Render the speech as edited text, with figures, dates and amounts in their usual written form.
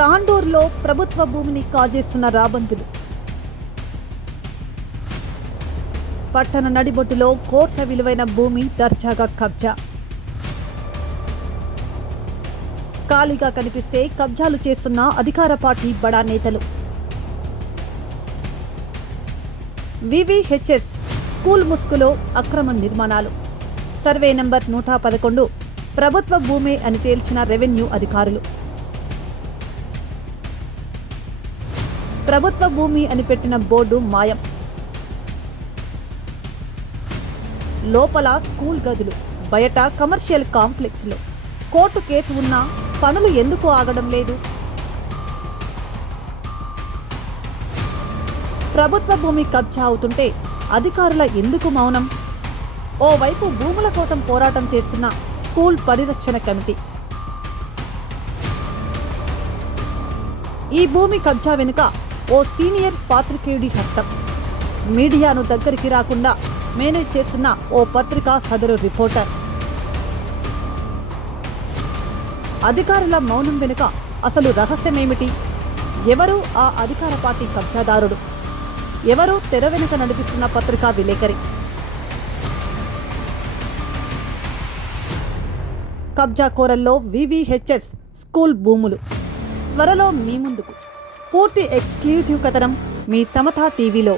తాండూరులో ప్రభుత్వ భూమిని కాజేస్తున్న రాబందులు. పట్టణ నడిబొడ్డులో కోట్ల విలువైన భూమి దర్జాగా కబ్జా. ఖాళీగా కనిపిస్తే కబ్జాలు చేస్తున్న అధికార పార్టీ బడా నేతలు. వివిహెచ్ఎస్ స్కూల్ ముసుగులో అక్రమ నిర్మాణాలు. సర్వే నంబర్ 111 ప్రభుత్వ భూమే అని తేల్చిన రెవెన్యూ అధికారులు. ప్రభుత్వ భూమి అని పెట్టిన బోర్డు మాయం. లోపల స్కూల్ గదులు, బయట కమర్షియల్ కాంప్లెక్స్లు. కోర్టు కేసు ఉన్నా పనులు ఎందుకు ఆగడం లేదు? ప్రభుత్వ భూమి కబ్జా అవుతుంటే అధికారుల ఎందుకు మౌనం? ఓవైపు భూముల కోసం పోరాటం చేస్తున్న స్కూల్ పరిరక్షణ కమిటీ. ఈ భూమి కబ్జా వెనుక ఓ సీనియర్ పాత్రికేయుడి హస్తం. మీడియాను దగ్గరికి రాకుండా మేనేజ్ చేస్తున్న ఓ పత్రికా సదరు రిపోర్టర్. అధికారుల మౌనం వెనుక అసలు రహస్యమేమిటి? ఎవరు ఆ అధికార పార్టీ కబ్జాదారుడు? ఎవరు తెర వెనుక నడిపిస్తున్న పత్రికా విలేకరి? కబ్జా కోరల్లో వివిహెచ్ఎస్ స్కూల్ భూములు త్వరలో మీ ముందుకు. పూర్తి ఎక్స్క్లూజివ్ కథనం మీ సమతా టీవీలో.